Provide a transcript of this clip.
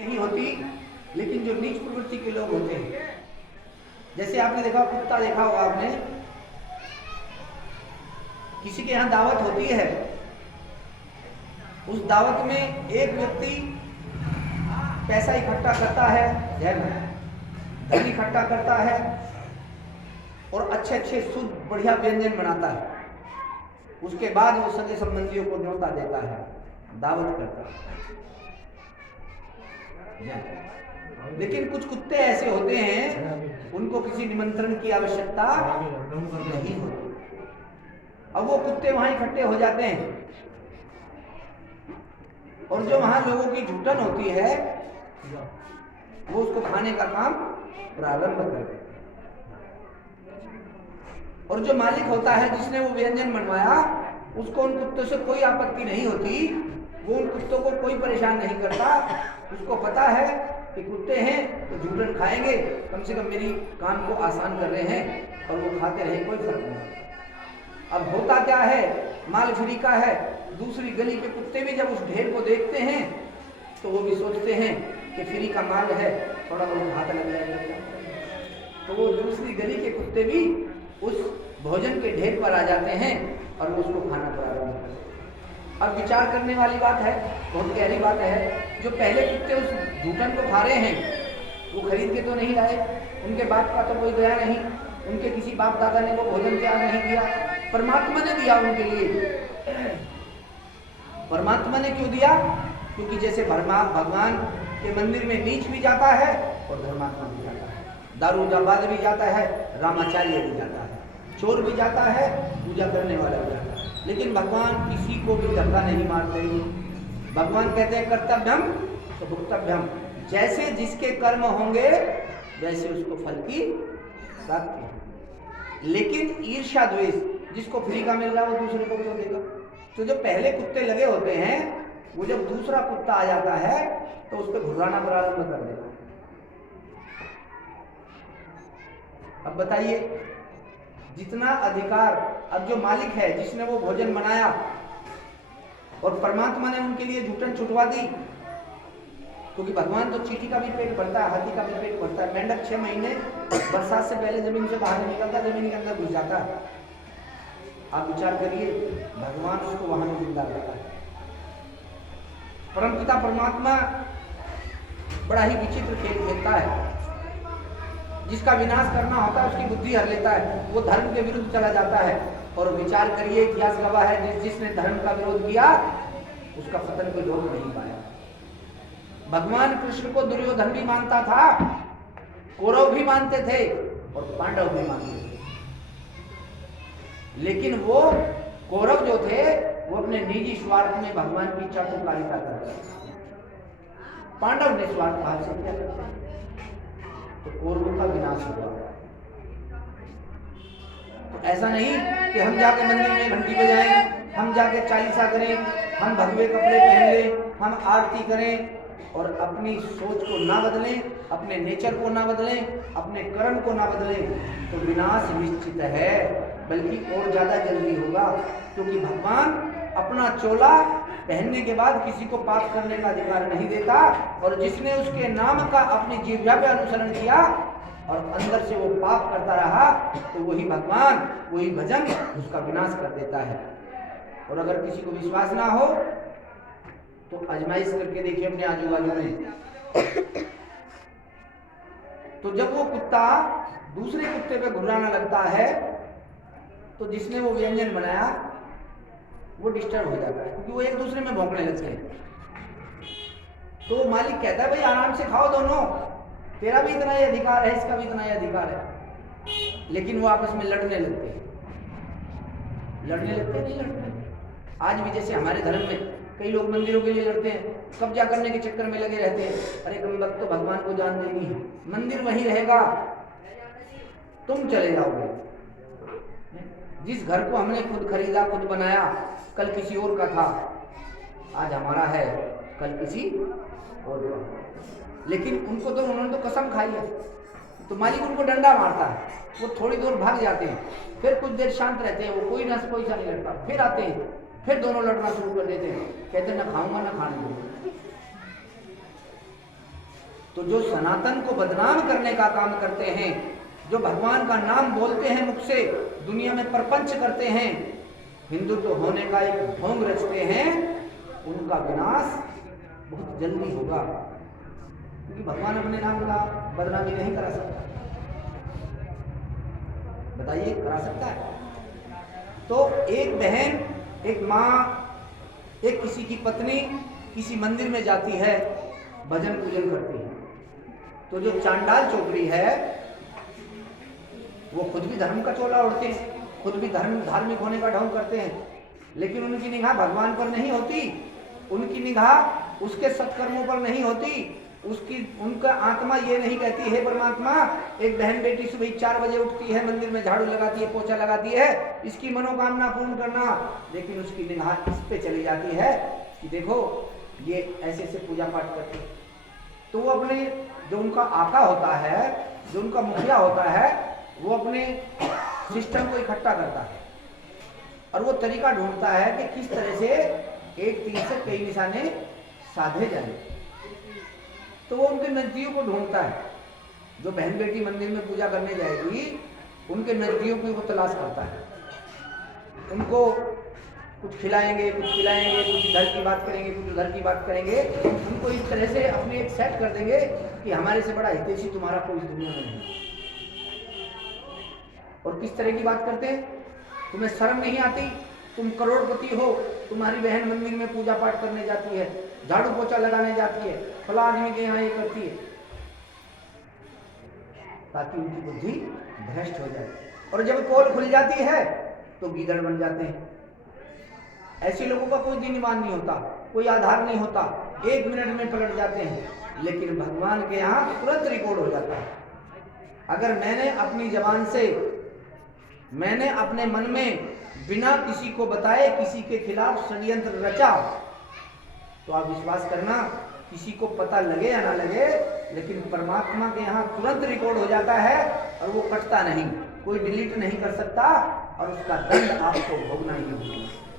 नहीं होती, लेकिन जो नीच प्रवृत्ति के लोग होते हैं, जैसे आपने देखा, कुत्ता देखा होगा आपने, किसी के यहाँ दावत होती है, उस दावत में एक व्यक्ति पैसा इकट्ठा करता है, धन इकट्ठा करता है और अच्छे अच्छे शुद्ध बढ़िया व्यंजन बनाता है। उसके बाद वो सगे संबंधियों को न्योता देता है, दावत करता है। लेकिन कुछ कुत्ते ऐसे होते हैं, उनको किसी निमंत्रण की आवश्यकता नहीं होती। अब वो कुत्ते वहां इकट्ठे हो जाते हैं और जो वहां लोगों की झूठन होती है, वो उसको खाने का काम प्रारंभ कर देते हैं। और जो मालिक होता है, जिसने वो व्यंजन बनवाया, उसको उन कुत्तों से कोई आपत्ति नहीं होती, वो उन कुत्तों को कोई परेशान नहीं करता। उसको पता है कि कुत्ते हैं तो झूठन खाएंगे, कम से कम मेरी काम को आसान कर रहे हैं, और वो खाते रहे, कोई फर्क नहीं। अब होता क्या है, माल फ्री का है। दूसरी गली के कुत्ते भी जब उस ढेर को देखते हैं तो वो भी सोचते हैं कि फ्री का माल है, थोड़ा बहुत हाथ लग जाएगा, तो वो दूसरी गली के कुत्ते भी उस भोजन के ढेर पर आ जाते हैं और वो उसको खाना प्रारंभ करते हैं। अब विचार करने वाली बात है, बहुत गहरी बात है। जो पहले कुत्ते उस झूठन को खा रहे हैं, वो खरीद के तो नहीं लाए, उनके बाप का तो कोई गया नहीं, उनके किसी बाप दादा ने वो भोजन त्याग नहीं किया, परमात्मा ने दिया उनके लिए। परमात्मा ने क्यों दिया? क्योंकि जैसे भगवान के मंदिर में नीच भी जाता है और धर्मात्मा भी जाता है, दारूबाज भी जाता है, रामाचार्य भी जाता है, चोर भी जाता है, पूजा करने वाला भी जाता है। लेकिन भगवान किसी को भी धक्का नहीं मारते। भगवान कहते हैं कर्तव्यम तो भुक्तव्यम, जैसे जिसके कर्म होंगे वैसे उसको फल की प्राप्ति। लेकिन ईर्ष्या द्वेष, जिसको फ्री का मिल रहा है वो दूसरे को क्यों देगा? तो जो पहले कुत्ते लगे होते हैं, वो जब दूसरा कुत्ता आ जाता है तो उस पर घुराना प्रारंभ कर देगा। अब बताइए, जितना अधिकार, अब जो मालिक है, जिसने वो भोजन बनाया और परमात्मा ने उनके लिए झूठन छुटवा दी, क्योंकि भगवान तो चींटी का भी पेट भरता है, हाथी का भी पेट भरता है। मेंढक 6 महीने बरसात से पहले जमीन से बाहर निकलता, जमीन के अंदर घुस जाता है। आप विचार करिए, भगवान उसको वहां में जिंदा रखता है। परमपिता परमात्मा बड़ा ही विचित्र खेल खेलता है। जिसका विनाश करना होता है उसकी बुद्धि हर लेता है, वो धर्म के विरुद्ध चला जाता है। और विचार करिए, इतिहास गवाह है, जिसने धर्म का विरोध किया उसका पतन कोई रोक नहीं पाया। भगवान कृष्ण को दुर्योधन भी मानता था, कौरव भी मानते थे और पांडव भी मानते थे। लेकिन वो कौरव जो थे, वो अपने निजी स्वार्थ में भगवान की चाटुकारिता करते थे। पांडव ने स्वार्थ भाव से क्या करते, तो कौरवों का विनाश हुआ। तो ऐसा नहीं कि हम जाके मंदिर में घंटी बजाएं, हम जाके चालीसा करें, हम भगवे कपड़े पहन लें, हम आरती करें और अपनी सोच को ना बदलें, अपने नेचर को ना बदलें, अपने कर्म को ना बदलें, तो विनाश निश्चित है, बल्कि और ज्यादा जल्दी होगा। क्योंकि भगवान अपना चोला पहनने के बाद किसी को पाप करने का अधिकार नहीं देता, और जिसने उसके नाम का अपनी जीवया पे अनुसरण किया और अंदर से वो पाप करता रहा, तो वही भगवान, वही भजन उसका विनाश कर देता है। और अगर किसी को विश्वास ना हो तो आजमाइश करके देखिए अपने आजू बाजू में। तो जब वो कुत्ता दूसरे कुत्ते पे घुराना लगता है, तो जिसने वो व्यंजन बनाया वो डिस्टर्ब हो जाता है, क्योंकि वो एक दूसरे में भौंकने लगते हैं। तो मालिक कहता है भाई आराम से खाओ दोनों, तेरा भी इतना ही अधिकार है, इसका भी इतना ही अधिकार है। लेकिन वो आपस में लड़ने लगते हैं, नहीं लड़ते। आज भी जैसे हमारे धर्म में कई लोग मंदिरों के लिए लड़ते हैं, कब्जा करने के चक्कर में लगे रहते हैं। अरे कम वक्त तो भगवान को जान देनी है, मंदिर वहीं रहेगा, तुम चले जाओगे। जिस घर को हमने खुद खरीदा, खुद बनाया, कल किसी और का था, आज हमारा है, कल किसी और का। लेकिन उन्होंने तो कसम खाई है, तो मालिक उनको डंडा मारता है, वो थोड़ी दूर भाग जाते हैं, फिर कुछ देर शांत रहते हैं, वो कोई सा नहीं लड़ता, फिर आते हैं, फिर दोनों लड़ना शुरू कर देते हैं, कहते हैं ना खाऊंगा ना खाने दूंगा। तो जो सनातन को बदनाम करने का काम करते हैं, जो भगवान का नाम बोलते हैं मुख से, दुनिया में प्रपंच करते हैं, हिंदुत्व होने का एक ढोंग रचते हैं, उनका विनाश बहुत जल्दी होगा। क्योंकि भगवान अपने नाम का बदनामी नहीं करा सकता। बताइए, करा सकता है? तो एक बहन, एक माँ, एक किसी की पत्नी किसी मंदिर में जाती है, भजन पूजन करती है, तो जो चांडाल चोकरी है वो खुद भी धर्म का चोला ओढ़ते हैं, खुद भी धार्मिक होने का ढोंग करते हैं, लेकिन उनकी निगाह भगवान पर नहीं होती, उनकी निगाह उसके सत्कर्मों पर नहीं होती, उनका आत्मा ये नहीं कहती है परमात्मा, एक बहन बेटी सुबह 4 बजे उठती है, मंदिर में झाड़ू लगाती है, पोछा लगाती है, इसकी मनोकामना पूर्ण करना, लेकिन उसकी निगाह इस पे चली जाती है कि देखो ये ऐसे ऐसे पूजा पाठ करते। तो वो अपने जो उनका आका होता है, जो उनका मुखिया होता है, वो अपने सिस्टम को इकट्ठा करता है और वो तरीका ढूंढता है कि किस तरह से एक तीर से कई निशाने साधे जाए। तो वो उनके नजदीकों को ढूंढता है। जो बहन बेटी मंदिर में पूजा करने जाएगी, उनके नजदीकों की वो तलाश करता है। उनको कुछ खिलाएंगे, कुछ पिलाएंगे, कुछ इधर की बात करेंगे, कुछ उधर की बात करेंगे, उनको इस तरह से अपने एक सेट कर देंगे कि हमारे से बड़ा हितैषी तुम्हारा कोई इस दुनिया में नहीं। और किस तरह की बात करते हैं? तुम्हें शर्म नहीं आती? तुम करोड़पति हो, तुम्हारी बहन मंदिर में पूजा पाठ करने जाती है, झाड़ू पोछा लगाने जाती है, फला आदमी के यहाँ ये करती है, ताकि उनकी बुद्धि भ्रष्ट हो जाए। और जब पोल खुल जाती है तो गीदड़ बन जाते हैं। ऐसे लोगों का कोई दीनमान नहीं होता, कोई आधार नहीं होता, 1 मिनट में पलट जाते हैं। लेकिन भगवान के यहाँ तुरंत रिकॉर्ड हो जाता है। अगर मैंने अपनी जबान से, मैंने अपने मन में बिना किसी को बताए किसी के खिलाफ षड्यंत्र रचा, तो आप विश्वास करना, किसी को पता लगे या ना लगे, लेकिन परमात्मा के यहाँ तुरंत रिकॉर्ड हो जाता है और वो कटता नहीं, कोई डिलीट नहीं कर सकता और उसका दंड आपको भोगना ही होगा।